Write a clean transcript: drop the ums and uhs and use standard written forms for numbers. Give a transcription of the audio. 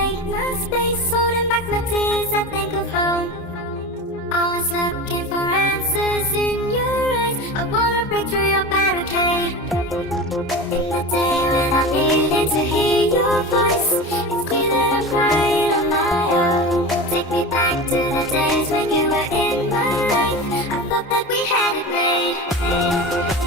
make no space, holding back my tears. I think of home. I was looking for answers in your eyes. I wanna break through your barricade. In the day when I needed to hear your voice, it's clear that I'm crying on my own. Take me back to the days when you were in my life. I thought that we had it made.